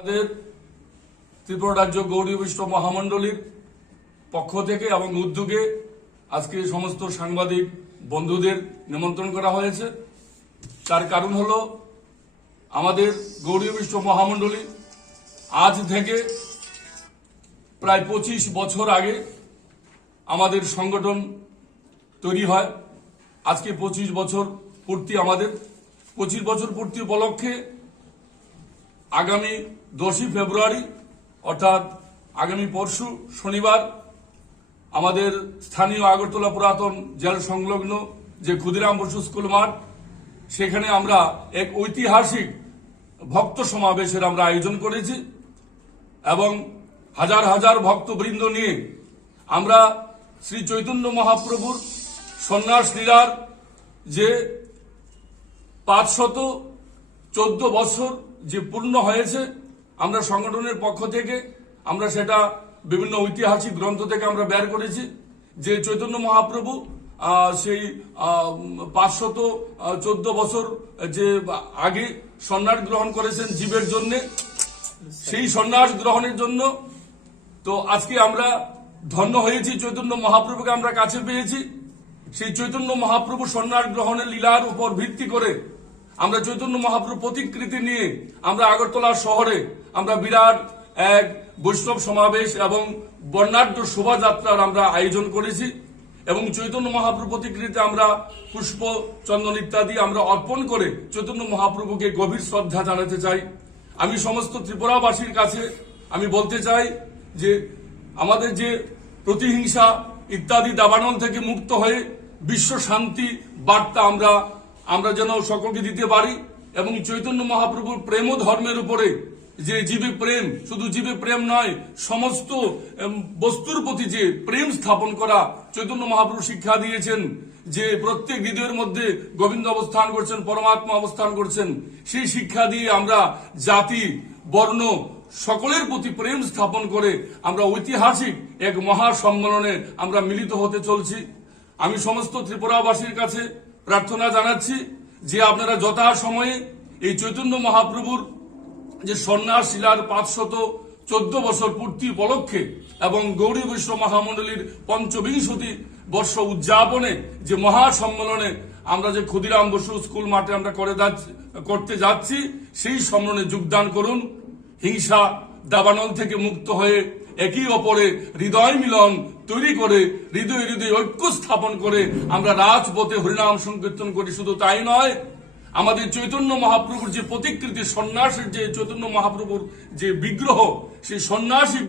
আমাদের ত্রিপুরা রাজ্য গৌরী বৈষ্ণব মহামণ্ডলীর পক্ষ থেকে এবং উদ্যোগে আজকে সমস্ত সাংবাদিক বন্ধুদের নিমন্ত্রণ করা হয়েছে। তার কারণ হল, আমাদের গৌরী বৈষ্ণব মহামণ্ডলী আজ থেকে প্রায় পঁচিশ বছর আগে আমাদের সংগঠন তৈরি হয়। আজকে পঁচিশ বছর পূর্তি আমাদের। পঁচিশ বছর পূর্তি উপলক্ষে আগামী দশই ফেব্রুয়ারি, অর্থাৎ আগামী পরশু শনিবার, আমাদের স্থানীয় আগরতলা পুরাতন জেল সংলগ্ন যে ক্ষুদিরাম বসু স্কুল মাঠ, সেখানে আমরা এক ঐতিহাসিক ভক্ত সমাবেশের আমরা আয়োজন করেছি এবং হাজার হাজার ভক্তবৃন্দ নিয়ে আমরা শ্রী চৈতন্য মহাপ্রভুর সন্ন্যাস লীলার যে পাঁচশত চোদ্দ বছর যে পূর্ণ হয়েছে আমরা সংগঠনের পক্ষ থেকে আমরা সেটা বিভিন্ন ঐতিহাসিক গ্রন্থ থেকে আমরা বের করেছি। যে চৈতন্য মহাপ্রভু সেই পাঁচশত চোদ্দ বছর যে আগে সন্ন্যাস গ্রহণ করেছেন জীবের জন্য, সেই সন্ন্যাস গ্রহণের জন্য তো আজকে আমরা ধন্য হয়েছি। চৈতন্য মহাপ্রভুকে আমরা কাছে পেয়েছি। সেই চৈতন্য মহাপ্রভু সন্ন্যাস গ্রহণের লীলার উপর ভিত্তি করে আমরা চৈতন্য মহাপ্রভু প্রতিকৃতি নিয়ে আমরা আগরতলা শহরে আমরা বিরাট এক বৈষ্ণব সমাবেশ এবং বর্ণাঢ্য শোভাযাত্রার আমরা আয়োজন করেছি এবং চৈতন্য মহাপ্রভু প্রতিকৃতিতে আমরা পুষ্প, চন্দন ইত্যাদি আমরা অর্পণ করে চৈতন্য মহাপ্রভুকে গভীর শ্রদ্ধা জানাতে চাই। আমি সমস্ত ত্রিপুরাবাসীর কাছে আমি বলতে চাই যে আমাদের যে প্রতিহিংসা ইত্যাদি দাবানল থেকে মুক্ত হয়ে বিশ্ব শান্তি বার্তা আমরা আমরা যেন সকলকে দিতে পারি এবং চৈতন্য মহাপ্রভুর প্রেম ও ধর্মের উপরে যে জীবে প্রেম, শুধু জীবে প্রেম নয়, সমস্ত বস্তুর প্রতি যে প্রেম স্থাপন করা চৈতন্য মহাপ্রভু শিক্ষা দিয়েছেন, যে প্রত্যেক হৃদয়ের মধ্যে গোবিন্দ অবস্থান করছেন, পরমাত্মা অবস্থান করছেন, সেই শিক্ষা দিয়ে আমরা জাতি, বর্ণ, সকলের প্রতি প্রেম স্থাপন করে আমরা ঐতিহাসিক এক মহা সম্মেলনে আমরা মিলিত হতে চলছি। আমি সমস্ত ত্রিপুরাবাসীর কাছে প্রার্থনা জানাচ্ছি যে আপনারা যথা সময়ে এই চৈতন্য মহাপ্রভুর যে সন্ন্যাস শিলার পাঁচশত চোদ্দ বছর পূর্তি উপলক্ষে এবং গৌরী বৈষ্ণব মহামণ্ডলীর পঞ্চবিংশতি বর্ষ উদযাপনে যে মহা সম্মেলনে আমরা যে ক্ষুদিরাম বসু স্কুল মাঠে আমরা করে করতে যাচ্ছি, সেই সম্মেলনে যোগদান করুন। হিংসা দাবানল থেকে মুক্ত হয়ে একই অপরে হৃদয় মিলন তৈরি করে, হৃদয় হৃদয় ঐক্য স্থাপন করে আমরা রাজপথে হরিনাম সংকীর্তন করি। শুধু তাই নয়, আমাদের চৈতন্য মহাপ্রভুর যে প্রতিকৃতি সন্ন্যাসের যে চৈতন্য মহাপ্রভুর যে বিগ্রহ, সেই সন্ন্যাসী